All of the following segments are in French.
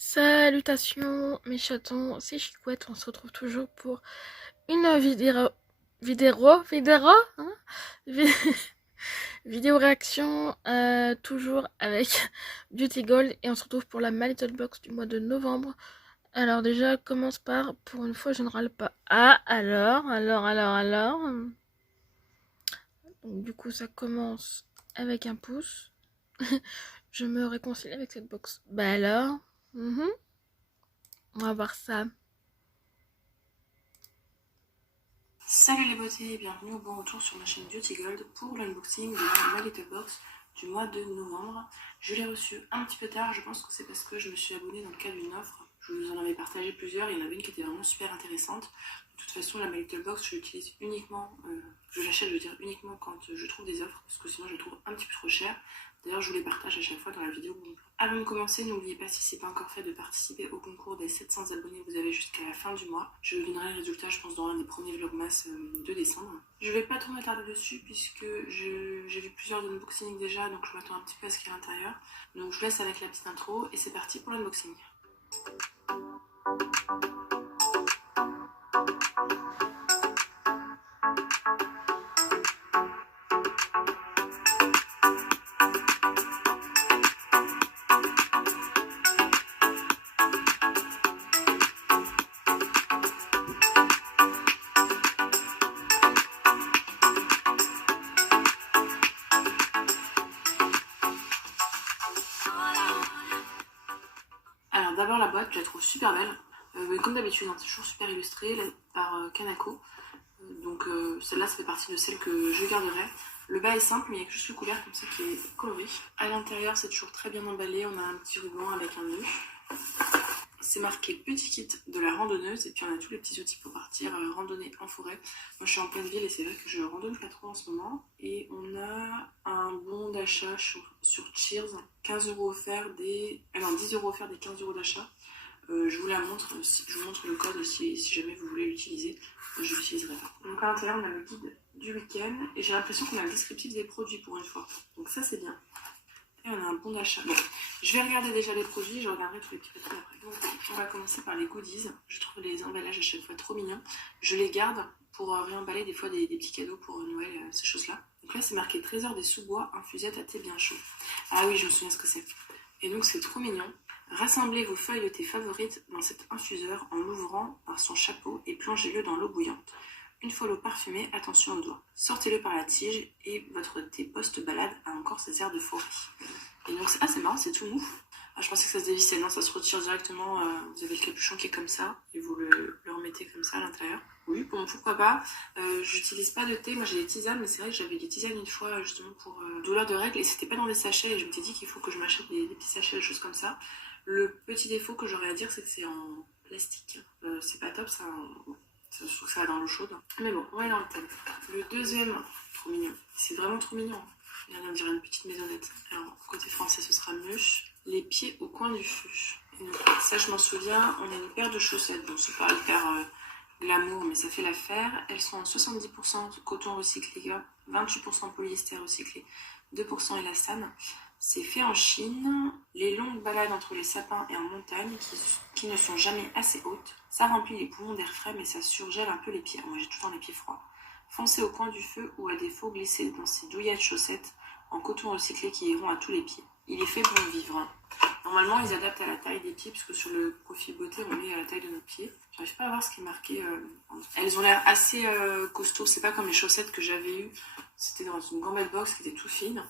Salutations mes chatons, c'est Chicouette, on se retrouve toujours pour une vidéo, hein Vi- vidéo réaction, toujours avec Beauty Gold, et on se retrouve pour la My Little Box du mois de novembre. Alors déjà, commence par, pour une fois je ne râle pas. Ah, alors. Donc du coup ça commence avec un pouce. Je me réconcilie avec cette box. Bah alors, on va voir ça. Salut les beautés et bienvenue au bon retour sur ma chaîne Beauty Gold pour l'unboxing de la My Little Box du mois de novembre. Je l'ai reçu un petit peu tard, je pense que c'est parce que je me suis abonnée dans le cadre d'une offre. Je vous en avais partagé plusieurs, il y en avait une qui était vraiment super intéressante. De toute façon, la My Little Box, je l'utilise uniquement, je l'achète, uniquement quand je trouve des offres, parce que sinon je le trouve un petit peu trop cher. D'ailleurs, je vous les partage à chaque fois dans la vidéo. Avant de commencer, n'oubliez pas, si ce n'est pas encore fait, de participer au concours des 700 abonnés. Vous avez jusqu'à la fin du mois. Je vous donnerai le résultat, je pense, dans l'un des premiers vlogmas de décembre. Je vais pas trop m'attarder dessus, puisque j'ai vu plusieurs unboxings déjà, donc je m'attends un petit peu à ce qu'il y a à l'intérieur. Donc je vous laisse avec la petite intro, et c'est parti pour l'unboxing. Alors d'abord la boîte, je la trouve super belle. Comme d'habitude, c'est toujours super illustré par Kanako. Donc celle-là, ça fait partie de celles que je garderai. Le bas est simple, mais il y a juste le couvert comme ça qui est coloré. À l'intérieur, c'est toujours très bien emballé. On a un petit ruban avec un nœud. C'est marqué petit kit de la randonneuse, et puis on a tous les petits outils pour partir randonner en forêt. Moi je suis en pleine ville et c'est vrai que je randonne pas trop en ce moment. Et on a un bon d'achat sur Cheers, 15 € offerts non, 10 € offerts des 15 € d'achat. Je vous la montre, je vous montre le code si jamais vous voulez l'utiliser. Je l'utiliserai pas. Donc à l'intérieur on a le guide du week-end et j'ai l'impression qu'on a le descriptif des produits pour une fois. Donc ça c'est bien. Et on a un bon d'achat. Bon, je vais regarder déjà les produits, je regarderai tous les petits papiers après. Donc on va commencer par les goodies. Je trouve les emballages à chaque fois trop mignons. Je les garde pour réemballer des fois des petits cadeaux pour Noël, ces choses-là. Donc là c'est marqué trésor des sous-bois, infusette à thé bien chaud. Ah oui, je me souviens ce que c'est. Et donc c'est trop mignon. Rassemblez vos feuilles de thé favorites dans cet infuseur en l'ouvrant par son chapeau et plongez-le dans l'eau bouillante. Une fois l'eau parfumée, attention aux doigts. Sortez-le par la tige et votre thé post-balade a encore ses airs de forêt. Et donc c'est marrant, c'est tout mou. Ah, je pensais que ça se dévissait, non, ça se retire directement. Vous avez le capuchon qui est comme ça et vous le remettez comme ça à l'intérieur. Oui, bon, pourquoi pas. J'utilise pas de thé, moi j'ai des tisanes, mais c'est vrai que j'avais des tisanes une fois justement pour douleur de règles et c'était pas dans des sachets et je m'étais dit qu'il faut que je m'achète des petits sachets, des choses comme ça. Le petit défaut que j'aurais à dire, c'est que c'est en plastique. C'est pas top, ça. Je trouve que ça va dans l'eau chaude. Mais bon, on va aller dans le thème. Le deuxième, trop mignon. C'est vraiment trop mignon. On dirait une petite maisonnette. Alors, côté français, ce sera mieux. Les pieds au coin du feu. Et donc, ça, je m'en souviens. On a une paire de chaussettes. Bon, c'est pas hyper glamour, mais ça fait l'affaire. Elles sont en 70% coton recyclé, 28% polyester recyclé, 2% élastane. C'est fait en Chine. Les longues balades entre les sapins et en montagne, qui ne sont jamais assez hautes, ça remplit les poumons d'air frais, mais ça surgèle un peu les pieds. Moi, j'ai tout le temps les pieds froids. Foncez au coin du feu ou à défaut, glissez dans ces douillettes chaussettes en coton recyclé qui iront à tous les pieds. Il est fait pour vivre. Normalement, ils adaptent à la taille des pieds, puisque sur le profil beauté, on met à la taille de nos pieds. J'arrive pas à voir ce qui est marqué. Elles ont l'air assez costauds. C'est pas comme les chaussettes que j'avais eues. C'était dans une gambette box qui était tout fine.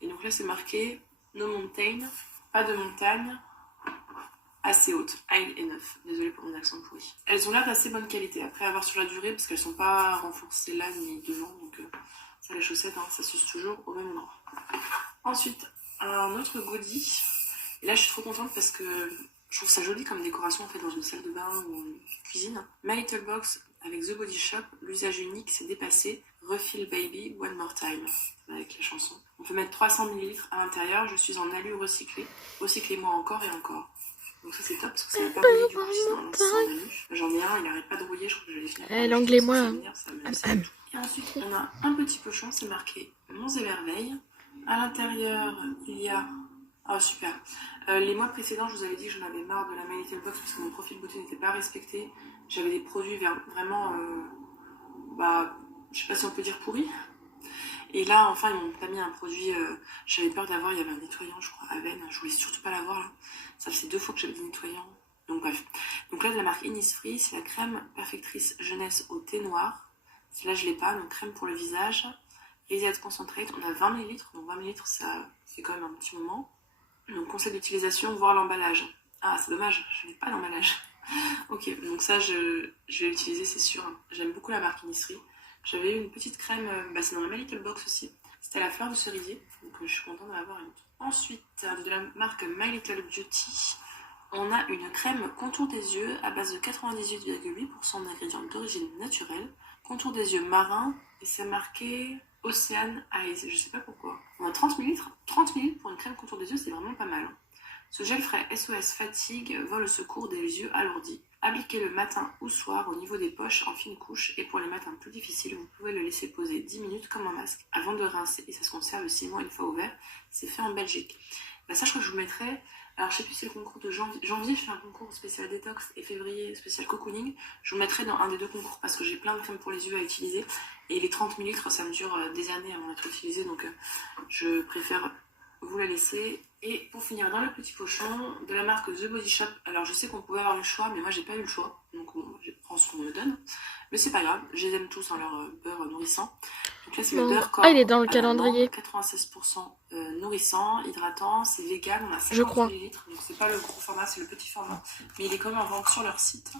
Et donc là, c'est marqué No Mountain, pas de montagne, assez haute, high enough. Désolée pour mon accent pourri. Elles ont l'air d'assez bonne qualité. Après, à voir sur la durée, parce qu'elles sont pas renforcées là ni devant. Donc ça, les chaussettes, hein, ça s'use toujours au même endroit. Ensuite, un autre goodie. Et là, je suis trop contente parce que je trouve ça joli comme décoration en fait dans une salle de bain ou une cuisine. My Little Box avec The Body Shop, l'usage unique s'est dépassé. Refill Baby One More Time avec la chanson. On peut mettre 300 ml à l'intérieur. Je suis en alu recyclé. Recyclez-moi encore et encore. Donc ça c'est top parce que ça n'a pas rouillé du coup sinon c'est en alu. J'en ai un, il n'arrête pas de rouiller, je crois que je vais les finir. L'anglais, moi. Et ensuite on a un petit pochon, c'est marqué Monts et Merveilles. À l'intérieur il y a Ah, super. Les mois précédents, je vous avais dit que j'en avais marre de la My Little Box parce que mon profil beauté n'était pas respecté. J'avais des produits vraiment, bah, je sais pas si on peut dire pourris. Et là, enfin, ils m'ont pas mis un produit. J'avais peur d'avoir, il y avait un nettoyant, je crois, Aven. Je voulais surtout pas l'avoir là. Ça faisait 2 fois que j'avais des nettoyants. Donc, bref. Donc là, de la marque Innisfree, c'est la crème perfectrice jeunesse au thé noir. Celle-là, je l'ai pas. Donc, crème pour le visage. Resiade Concentrate. On a 20 ml. Donc, 20 ml, ça fait quand même un petit moment. Donc, conseil d'utilisation, voir l'emballage. Ah, c'est dommage, je n'ai pas l'emballage. Ok, donc ça, je vais l'utiliser, c'est sûr. J'aime beaucoup la marque Innisfree. J'avais eu une petite crème, c'est dans la My Little Box aussi. C'était à la fleur de cerisier, donc je suis contente d'en avoir une autre. Ensuite, de la marque My Little Beauty, on a une crème contour des yeux à base de 98,8% d'ingrédients d'origine naturelle. Contour des yeux marin, et c'est marqué Ocean Eyes, je sais pas pourquoi. On a 30 ml, 30 ml pour une crème contour des yeux, c'est vraiment pas mal. Ce gel frais SOS Fatigue vole au secours des yeux alourdis. Appliquez le matin ou soir au niveau des poches en fine couche et pour les matins plus difficiles, vous pouvez le laisser poser 10 minutes comme un masque avant de rincer et ça se conserve 6 mois une fois ouvert. C'est fait en Belgique. Bah ça, je crois que je vous mettrai. Alors, je sais plus si c'est le concours de janvier. Janvier, je fais un concours spécial détox et février spécial cocooning. Je vous mettrai dans un des 2 concours parce que j'ai plein de crèmes pour les yeux à utiliser et les 30 ml, ça me dure des années avant d'être utilisé donc je préfère vous la laisser. Et pour finir, dans le petit pochon de la marque The Body Shop. Alors je sais qu'on pouvait avoir le choix, mais moi j'ai pas eu le choix. Donc bon, je prends ce qu'on me donne. Mais c'est pas grave, je les aime tous en leur beurre nourrissant. Donc là c'est le beurre Ah, il est corps dans le à l'amande, calendrier, 96% nourrissant, hydratant, c'est vegan, on a je 50 crois. ml. Donc c'est pas le gros format, c'est le petit format. Mais il est quand même en vente sur leur site.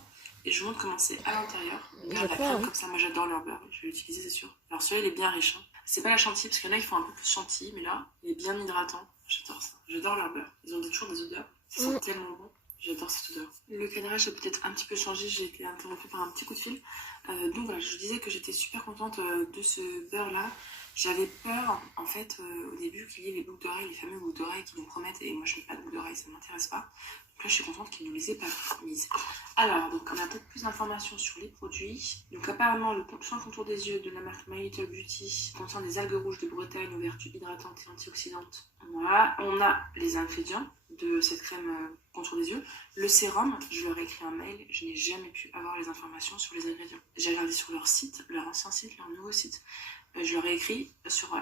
Et je vous montre comment c'est à l'intérieur. Je Regarde la crois, crème hein. comme ça, moi j'adore leur beurre, je vais l'utiliser c'est sûr. Alors celui-là il est bien riche. Hein. C'est pas la chantilly, parce qu'il y en a qui font un peu plus chantilly, mais là il est bien hydratant. J'adore ça. J'adore leur beurre. Ils ont toujours des odeurs. Ils sont tellement bons. J'adore cette odeur. Le cadrage a peut-être un petit peu changé. J'ai été interrompue par un petit coup de fil. Donc voilà, je vous disais que j'étais super contente de ce beurre-là. J'avais peur, en fait, au début, qu'il y ait les boucles d'oreilles, les fameux boucles d'oreilles qui nous promettent. Et moi, je n'ai pas de boucles d'oreilles, ça ne m'intéresse pas. Donc là, je suis contente qu'ils nous les aient pas mises. Alors, donc, on a peut-être plus d'informations sur les produits. Donc, apparemment, le soin contour des yeux de la marque My Little Beauty contient des algues rouges de Bretagne aux vertus hydratantes et antioxydantes. Voilà, on a les ingrédients de cette crème contour des yeux. Le sérum, je leur ai écrit un mail, je n'ai jamais pu avoir les informations sur les ingrédients. J'ai regardé sur leur site, leur ancien site, leur nouveau site. Je leur ai écrit sur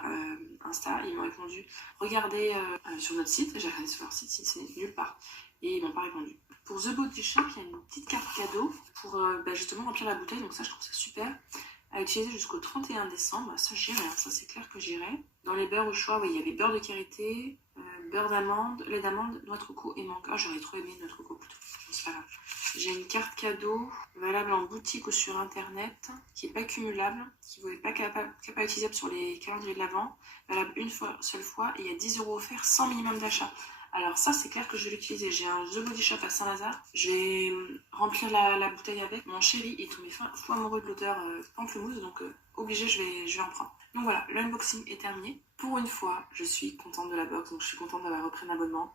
Insta, ils m'ont répondu regardez sur notre site. J'ai regardé sur leur site, c'est nulle part. Et ils m'ont pas répondu. Pour The Body Shop, il y a une petite carte cadeau pour justement remplir la bouteille, donc ça je trouve ça super. À utiliser jusqu'au 31 décembre, ça j'irai, ça c'est clair que j'irai. Dans les beurres au choix, oui, il y avait beurre de karité, beurre d'amande, lait d'amande, noix de coco et mangue. Oh, j'aurais trop aimé noix de coco plutôt, c'est pas grave. J'ai une carte cadeau valable en boutique ou sur internet, qui n'est pas cumulable, qui n'est pas utilisable sur les calendriers de l'Avent, valable une seule fois et il y a 10 € offerts sans minimum d'achat. Alors ça, c'est clair que je vais l'utiliser. J'ai un The Body Shop à Saint-Lazare. Je vais remplir la bouteille avec. Mon chéri est tombé fou amoureux de l'odeur pamplemousse, donc obligé, je vais en prendre. Donc voilà, l'unboxing est terminé. Pour une fois, je suis contente de la box, donc je suis contente d'avoir repris un abonnement.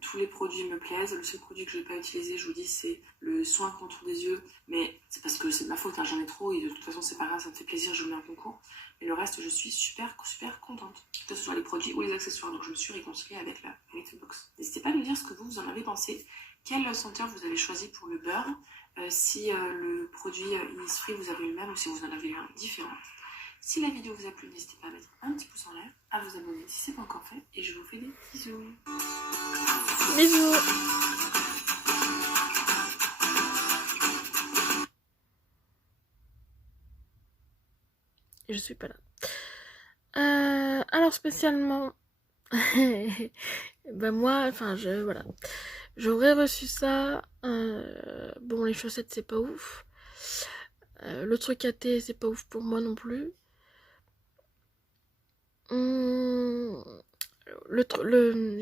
Tous les produits me plaisent. Le seul produit que je n'ai pas utilisé, je vous dis, c'est le soin contour des yeux. Mais c'est parce que c'est de ma faute, hein, j'en ai trop et de toute façon, c'est pas grave, ça me fait plaisir, je vous mets un concours. Et le reste, je suis super contente. Que ce soit les produits ou les accessoires. Donc je me suis réconciliée avec la Little Box. N'hésitez pas à me dire ce que vous en avez pensé. Quel senteur vous avez choisi pour le beurre. Si le produit Innisfree, vous avez le même ou si vous en avez un différent. Si la vidéo vous a plu, n'hésitez pas à mettre un petit pouce en l'air, à vous abonner si ce n'est pas encore fait. Et je vous fais des bisous. Bisous. Je suis pas là. Alors spécialement, bah moi, enfin voilà, j'aurais reçu ça. Bon, les chaussettes c'est pas ouf. Le truc à thé c'est pas ouf pour moi non plus.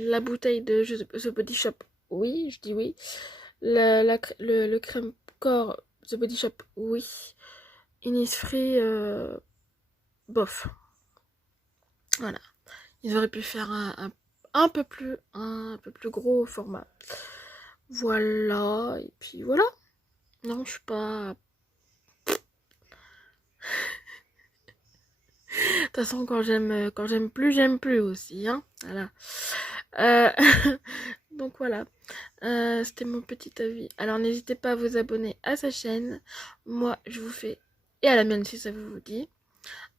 La bouteille de The Body Shop, oui, je dis oui. Le crème corps The Body Shop, oui. Innisfree, bof. Voilà. Ils auraient pu faire un peu plus gros format. Voilà. Et puis voilà. Non, je suis pas. De toute façon, quand j'aime plus aussi. Hein. Voilà. Euh, donc voilà, c'était mon petit avis. Alors n'hésitez pas à vous abonner à sa chaîne. Moi, je vous fais... Et à la mienne si ça vous dit.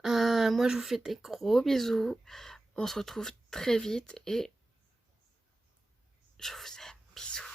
Moi, je vous fais des gros bisous. On se retrouve très vite et je vous aime. Bisous.